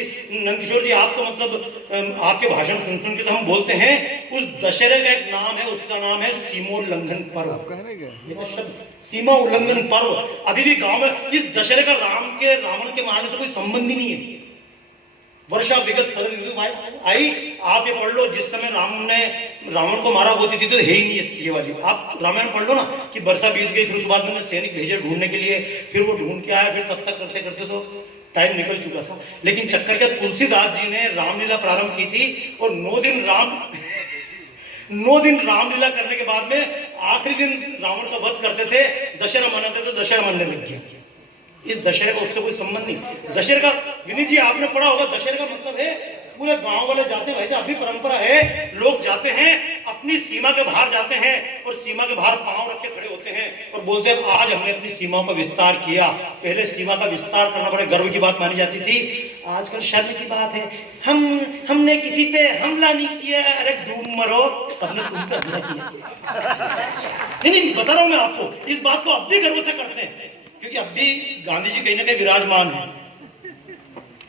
नंदकिशोर जी, आप तो मतलब आपके भाषण सुन सुन के तो हम बोलते हैं, उस दशहरे का एक नाम है, उसका नाम है सीमोल्लंघन पर्व। सीमा उल्लंघन पर्व अभी भी गांव में इस दशहरे का रावण के मारने से कोई संबंध ही नहीं है। वर्षा विगत शरद ऋतु आई, आप ये पढ़ लो, जिस समय रावण को मारा, वो तिथि तो है ही नहीं ये वाली। आप रामायण पढ़ लो ना कि वर्षा बीत गई, फिर उसके बाद में सैनिक भेजे ढूंढने के लिए, फिर वो ढूंढ के आया, फिर तब तक करते करते तो टाइम निकल चुका था। लेकिन चक्कर क्या, तुलसीदास जी ने रामलीला प्रारंभ की थी और 9 दिन रामलीला करने के बाद में आखिरी दिन रावण का वध करते थे, दशहरा मनाते थे, दशहरा मनने लग गया। इस दशहरे का उससे कोई संबंध नहीं। दशहरे का, विनीत जी आपने पढ़ा होगा, दशहरे का मतलब है पूरे गांव वाले जाते हैं। भाई साहब, अभी परंपरा है, लोग जाते हैं अपनी सीमा के बाहर जाते हैं और सीमा के बाहर पांव रख के खड़े होते हैं और बोलते हैं आज हमने अपनी सीमाओं का विस्तार किया। पहले सीमा का विस्तार करना बड़े गर्व की बात मानी जाती थी, आजकल शर्म की बात है। हमने किसी पे हमला नहीं किया। अरे डूब मरो, सबने तुम पे हमला किया। नहीं, बता रहा हूं मैं आपको, इस बात को अब भी गर्व से करते हैं, क्योंकि अब भी गांधी जी कहीं ना कहीं विराजमान है।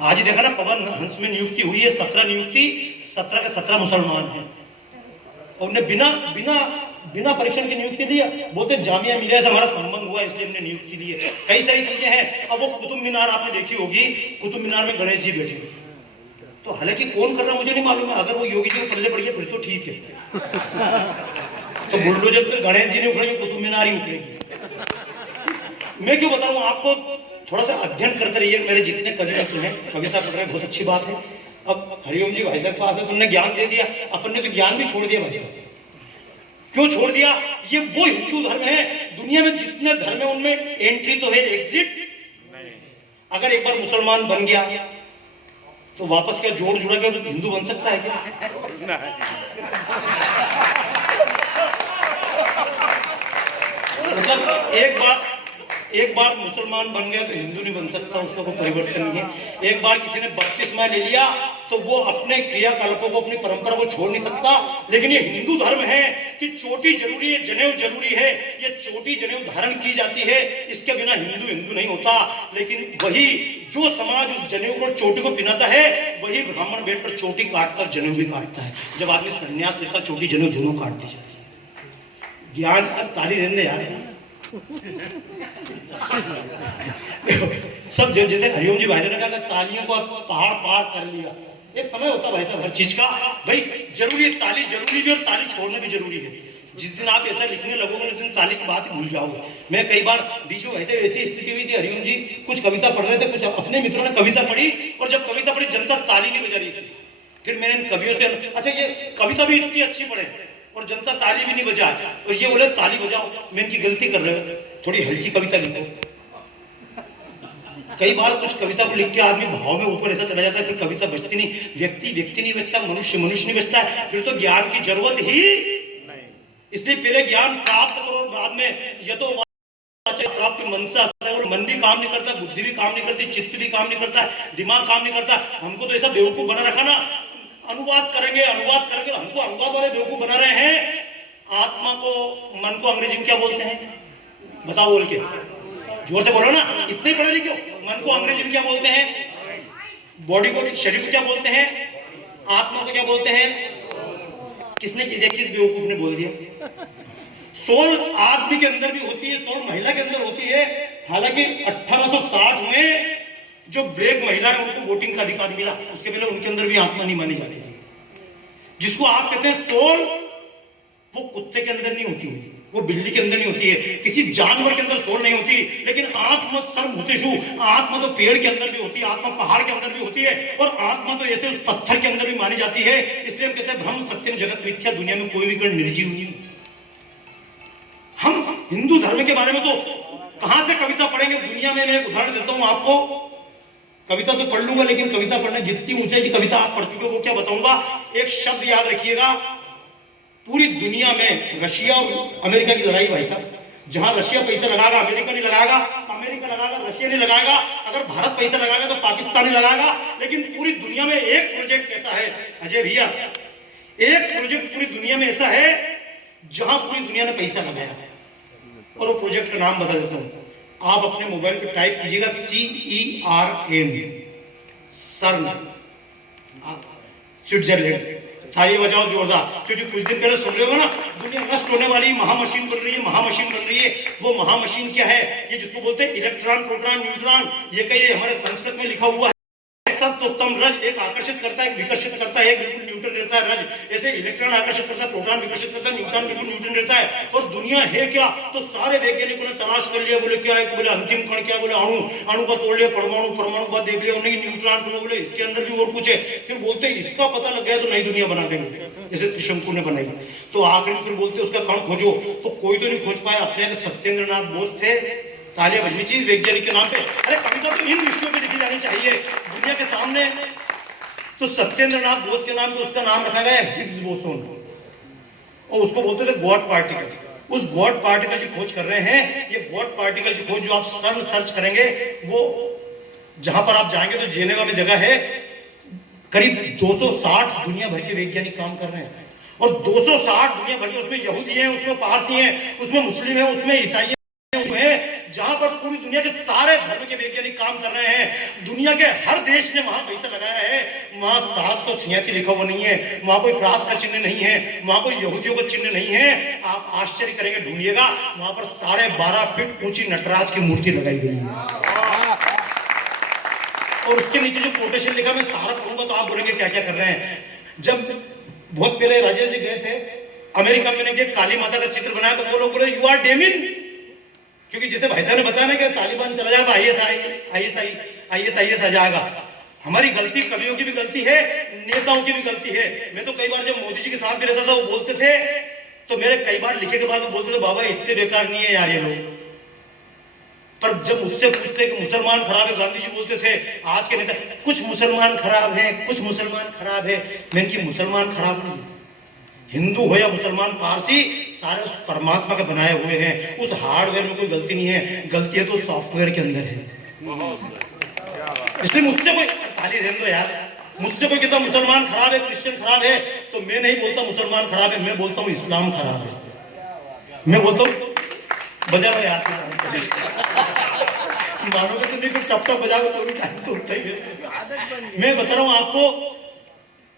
आज ही देखा ना, पवन हंस में नियुक्ति हुई है, 17 नियुक्ति, 17 के 17 मुसलमान हैं। और उन्हें बिना परीक्षण की नियुक्ति दी। बोलते जामिया मिलिया से हमारा संबंध हुआ, इसलिए हमने नियुक्ति दी है। कई सारी चीजें हैं। अब वो कुतुब मीनार आपने देखी होगी, कुतुब मीनार में गणेश जी बैठे, तो हालांकि कौन कर रहा मुझे नहीं मालूम है। अगर वो योगी जी को पल्ले पड़ी है फिर तो ठीक है, तो बुलडोजर से गणेश जी नहीं उखड़ेंगे, कुतुब मीनार ही उखड़ेगी। मैं क्यों बता रहा हूँ आपको, थोड़ा सा अध्ययन करते रहिए। मेरे जितने कवि सुने, कविता पढ़ रहे हैं, बहुत अच्छी बात है। अब हरिओम जी भाई साहब पास है, तुमने ज्ञान दे दिया, अपन ने तो ज्ञान भी छोड़ दिया। भाई साहब क्यों छोड़ दिया? ये वो हिंदू धर्म है, दुनिया में जितने धर्म है उनमें एंट्री तो है, एग्जिट नहीं। अगर एक बार मुसलमान बन गया तो वापस क्या जोड़ जुड़ा के तो हिंदू बन सकता है क्या? मतलब एक बार मुसलमान बन गया तो हिंदू नहीं बन सकता, उसका कोई परिवर्तन नहीं है। एक बार किसी ने बपतिस्मा ले लिया तो वो अपने क्रियाकलापों को, अपनी परंपरा को छोड़ नहीं सकता। लेकिन ये हिंदू धर्म है कि चोटी जरूरी है, जनेऊ जरूरी है, ये चोटी जनेऊ धारण की जाती है, इसके बिना हिंदू नहीं होता। लेकिन वही जो समाज उस जनेऊ को, चोटी को पिनाता है, वही ब्राह्मण बैठकर चोटी काटकर जनेऊ भी काटता है। जब आदमी संन्यास लेता, चोटी जनेऊ दोनों काट दी जाती है। ज्ञान अब ताली रहने यार सब जैसे हरिओम जी भाई ने कहा, तालियों को पहाड़ पार कर लिया। एक समय होता भाई साहब हर चीज का, भाई जरूरी है, ताली जरूरी भी और ताली छोड़ना भी जरूरी है। जिस दिन आप ऐसा लिखने लगोगे उस दिन ताली की बात भूल जाओगे। मैं कई बार बीच में ऐसी स्थिति हुई थी, हरिओम जी कुछ कविता पढ़ रहे थे, कुछ अपने मित्रों ने कविता पढ़ी, और जब कविता पढ़ी जनता ताली नहीं बजा रही थी। फिर मैंने इन कवियों से, अच्छा ये कविता भी इतनी अच्छी पढ़े और जनता ताली भी नहीं बजा, और ये बोले ताली बजाओ। मैं इनकी गलती कर रहे हो, थोड़ी हल्की कविता लिखो। कई बार कुछ कविता को लिख के आदमी भाव में ऊपर ऐसा चला जाता है कि कविता बचती नहीं, व्यक्ति नहीं बचता, मनुष्य नहीं बचता है, फिर तो ज्ञान की जरूरत ही नहीं। इसलिए पहले ज्ञान प्राप्त करो, बाद में ये तो प्राप्त मनसा, और मन भी काम नहीं करता, बुद्धि भी काम नहीं करती, चित्त भी काम नहीं करता, दिमाग काम नहीं करता। हमको तो ऐसा बेवकूफ बना रखा ना, अनुवाद करेंगे, हमको अनुवाद वाले बेवकूफ बना रहे हैं। आत्मा को, मन को अंग्रेजी में क्या बोलते हैं बताओ, बोल के जोर से बोलो ना, इतने पढ़े लिखे हो। मन को अंग्रेजी में क्या बोलते हैं? बॉडी को, शरीर को क्या बोलते हैं? आत्मा को क्या बोलते हैं? किसने किस बेवकूफ ने बोल दिया? सोल आदमी के अंदर भी होती है, सोल महिला के अंदर होती है। हालांकि 1860 में जो ब्लैक महिला है उनको वोटिंग का अधिकार मिला, उसके पहले उनके अंदर भी आत्मा नहीं मानी जाती थी। जिसको आप कहते हैं सोल, वो कुत्ते के अंदर नहीं होती है, वो बिल्ली के अंदर नहीं होती है, किसी जानवर के अंदर सोल नहीं होती। लेकिन आत्मा सर्वभूतेषु, आत्मा तो पेड़ के अंदर भी होती है, आत्मा पहाड़ के अंदर भी होती है, और आत्मा तो ऐसे उस पत्थर के अंदर भी मानी जाती है। इसलिए हम कहते हैं ब्रह्म सत्यम जगत मिथ्या, दुनिया में कोई भी कण निर्जीव नहीं। हम हिंदू धर्म के बारे में तो कहां से कविता पढ़ेंगे दुनिया में? मैं एक उदाहरण देता हूं आपको, कविता तो पढ़ लूंगा, लेकिन कविता पढ़ने जितनी ऊंचाई की कविता आप पढ़ चुके हो वो क्या बताऊंगा। एक शब्द याद रखिएगा, पूरी दुनिया में रशिया और अमेरिका की लड़ाई भाई साहब, जहां रशिया पैसा लगाएगा अमेरिका नहीं लगाएगा, अमेरिका लगाएगा रशिया नहीं लगाएगा, अगर भारत पैसा लगाएगा तो पाकिस्तान नहीं लगाएगा। लेकिन पूरी दुनिया में एक प्रोजेक्ट ऐसा है अजय भैया, एक प्रोजेक्ट पूरी दुनिया में ऐसा है जहां पूरी दुनिया ने पैसा लगाया, और वो प्रोजेक्ट का नाम बता देता हूं। आप अपने मोबाइल पे टाइप कीजिएगा CERN, सर्न, स्विट्जरलैंड। ताली बजाओ जोरदार, क्योंकि कुछ दिन पहले सुन रहे हो ना, दुनिया नष्ट होने वाली महामशीन बन रही है, महामशीन बन रही है। वो महामशीन क्या है? ये जिसको बोलते हैं इलेक्ट्रॉन, प्रोटॉन, न्यूट्रॉन। ये कहीं हमारे संस्कृत में लिखा हुआ है। तो तम रज, एक आकर्षित करता है, एक विकर्षित करता है, एक बिल्कुल न्यूट्रन रहता है रज। ऐसे इलेक्ट्रॉन आकर्षित करता है, प्रोटॉन विकर्षित करता है, न्यूट्रॉन बिल्कुल न्यूट्रन रहता है। और दुनिया है क्या? तो सारे वैज्ञानिकों ने तलाश कर लिया। बोले क्या है? बोले अंतिम कण क्या? बोले अणु, अणु का तोड़ लिया, परमाणु, परमाणु का देख लिया, नहीं न्यूट्रॉन। बोले इसके अंदर भी और कुछ है। फिर बोलते इसका पता लग गया तो नई दुनिया बना देंगे, जैसे त्रिशंकु ने बनाई। तो आखिर फिर बोलते उसका कण खोजो, तो कोई तो नहीं खोज पाया। अपने सत्येंद्र नाथ बोस थे, तालियां बजनी चाहिए वैज्ञानिक के नाम पे। अरे कविता तो इन विषयों पे लिखी जानी चाहिए दुनिया के सामने। तो सत्येंद्र नाथ बोस के नाम पे उसका नाम रखा गया हिग्स बोसोन, और उसको बोलते थे गॉड पार्टिकल। उस गॉड पार्टिकल की खोज कर रहे हैं। ये गॉड पार्टिकल की खोज जो आप सर्च करेंगे, वो जहां पर आप जाएंगे तो जेनेवा में जगह है, करीब 260 दुनिया भर के वैज्ञानिक काम कर रहे हैं। और 260 दुनिया भर के, उसमें यहूदी हैं, उसमें पारसी हैं, उसमें मुस्लिम हैं, उसमें ईसाई हैं, जहां पर पूरी दुनिया के सारे धर्म के वैज्ञानिक काम कर रहे हैं। दुनिया के हर देश ने वहां पैसा लगाया है। वहां 786 लिखा हुआ नहीं है, वहां कोई क्रॉस का चिन्ह नहीं है, वहां कोई यहूदियों का चिन्ह नहीं है। आप आश्चर्य करेंगे, ढूंढिएगा, वहां पर 12.5 फीट ऊंची नटराज की मूर्ति लगाई गई है। और उसके नीचे जो कोटेशन लिखा, मैं सारा पढ़ूंगा तो आप बोलेंगे क्या क्या कर रहे हैं। जब बहुत पहले राजेश जी गए थे अमेरिका में, ने काली माता का चित्र बनाया, तो वो लोग बोले यू आर डेमिन, क्योंकि जैसे भाई साहब ने बताया ना कि तालिबान चला जाएगा तो आईएस आ जाएगा। हमारी गलती, कवियों की भी गलती है, नेताओं की भी गलती है। मैं तो कई बार जब मोदी जी के साथ भी रहता था, वो बोलते थे, तो मेरे कई बार लिखे के बाद वो बोलते थे बाबा इतने बेकार नहीं है यार ये लोग। पर जब मुझसे पूछते कि मुसलमान खराब है, गांधी जी बोलते थे आज के नेता कुछ मुसलमान खराब है, कुछ मुसलमान खराब है। मैं कि मुसलमान खराब नहीं, हिंदू हो या मुसलमान, पारसी, सारे उस परमात्मा के बनाए हुए हैं। उस हार्डवेयर में कोई गलती नहीं है, गलती है तो सॉफ्टवेयर के अंदर है। इसलिए मुझसे कोई ताली रहने दो यार, मुझसे कोई कहता मुसलमान खराब है, क्रिश्चियन खराब है, तो मैं नहीं बोलता मुसलमान खराब है, मैं बोलता हूँ इस्लाम खराब है। मैं बोलता हूँ बजा रहे यार, मानोगे तो नहीं, फिर टप टप बजाओगे तो भी टाइम तो होता ही है। मैं बता रहा हूँ आपको,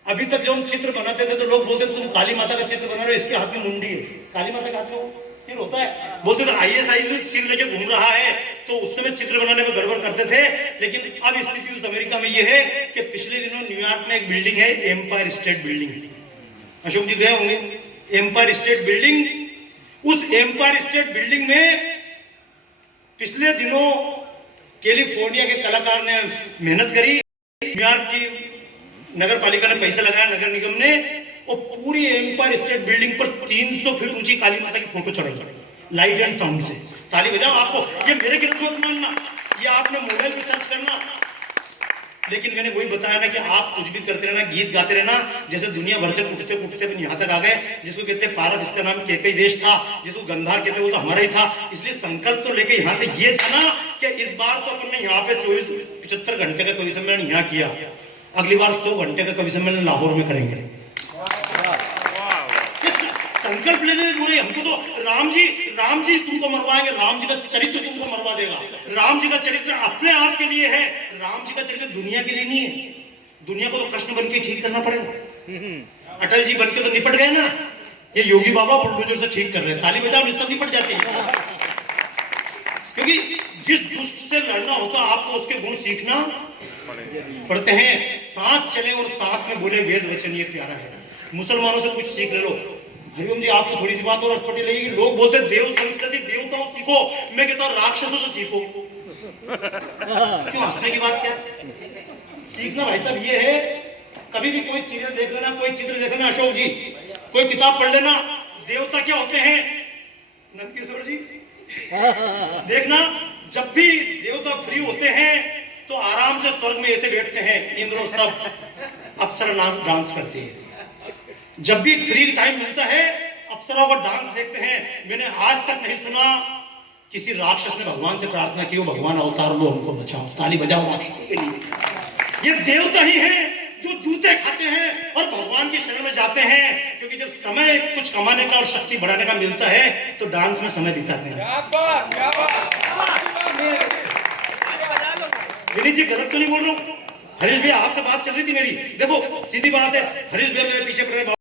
अभी तक जब हम चित्र बनाते थे तो लोग बोलते थे तुम काली माता का चित्र बना रहे हो, इसके हाथ में मुंडी है। काली माता का हाथ में सिर होता है, बोलते थे आईएसआई सिर लेके घूम रहा है, तो उस समय चित्र बनाने में गड़बड़ करते थे। लेकिन अब स्थिति उस अमेरिका में ये है कि पिछले दिनों न्यूयॉर्क में एक बिल्डिंग है, एम्पायर स्टेट बिल्डिंग। अशोक जी गए होंगे, एम्पायर स्टेट बिल्डिंग। उस एम्पायर स्टेट बिल्डिंग में पिछले दिनों कैलिफोर्निया के कलाकार ने मेहनत करी, न्यूयॉर्क की नगर पालिका ने पैसा लगाया, नगर निगम ने, और पूरी एम्पायर स्टेट बिल्डिंग पर 300 फीट ऊंची काली माता की फोटो चढ़ाई, लाइट एंड साउंड से। ताली बजाओ। आपको ये मेरे गिरफ्त मत मानना, ये आपने मोबाइल पे सर्च करना। लेकिन मैंने वही बताया ना कि आप कुछ भी करते रहना, गीत गाते रहना, जैसे दुनिया भर से उठते उठते यहाँ तक आ गए। जिसको कहते हैं पारस, इसका नाम केकई देश था, जिसको गंधार कहते वो तो हमारा ही था। इसलिए संकल्प तो लेके यहाँ से ये जाना कि इस बार तो अपन ने यहाँ पे 24-75 घंटे का कवि सम्मेलन यहाँ किया, अगली बार 100 घंटे का कवि सम्मेलन लाहौर में करेंगे। संकल्प लेने बोले हमको तो राम जी तुमको मरवाएंगे, राम जी का चरित्र तुमको मरवा देगा। राम जी का चरित्र अपने आप के लिए है, राम जी का चरित्र दुनिया के लिए नहीं है। दुनिया को तो कृष्ण बन के ठीक करना पड़ेगा। अटल जी बन के तो निपट गए ना, ये योगी बाबा बुलडोजर से ठीक कर रहे हैं। ताली बजाओ, सब निपट जाते हैं। क्योंकि जिस दुष्ट से लड़ना होता आपको उसके गुण सीखना पढ़ते हैं। साथ चले और साथ में बोले वेद वचन, ये प्यारा है। मुसलमानों से कुछ सीख ले लो। हरिओम जी, आपको थोड़ी सी बात और अटपटी लगेगी, लोग बोलते देव संस्कृति, देवताओं सीखो, मैं कहता हूं राक्षसों से सीखो। क्यों हंसने की बात क्या? सीखना भाई साहब ये है, कभी भी कोई सीरियल देख लेना, कोई चित्र देख लेना, अशोक जी कोई किताब पढ़ लेना, देवता क्या होते हैं, नंदकिशोर जी देखना, जब भी देवता फ्री होते हैं तो आराम से स्वर्ग में ऐसे बैठते हैं, इंद्र और सब अप्सरा डांस करती है। जब भी फ्री टाइम मिलता है अप्सराओं का डांस देखते हैं। मैंने आज तक नहीं सुना किसी राक्षस ने भगवान से प्रार्थना की हो भगवान अवतार लो हमको बचाओ। ताली बजाओ राक्षसों के लिए। ये देवता ही हैं जो जूते खाते हैं और भगवान की शरण में जाते हैं, क्योंकि जब समय कुछ कमाने का और शक्ति बढ़ाने का मिलता है तो डांस में समय बिताते हैं। विनीत जी गलत तो नहीं बोल रहा हूं? हरीश भैया आपसे बात चल रही थी मेरी, देखो सीधी बात है, हरीश भैया मेरे पीछे पड़े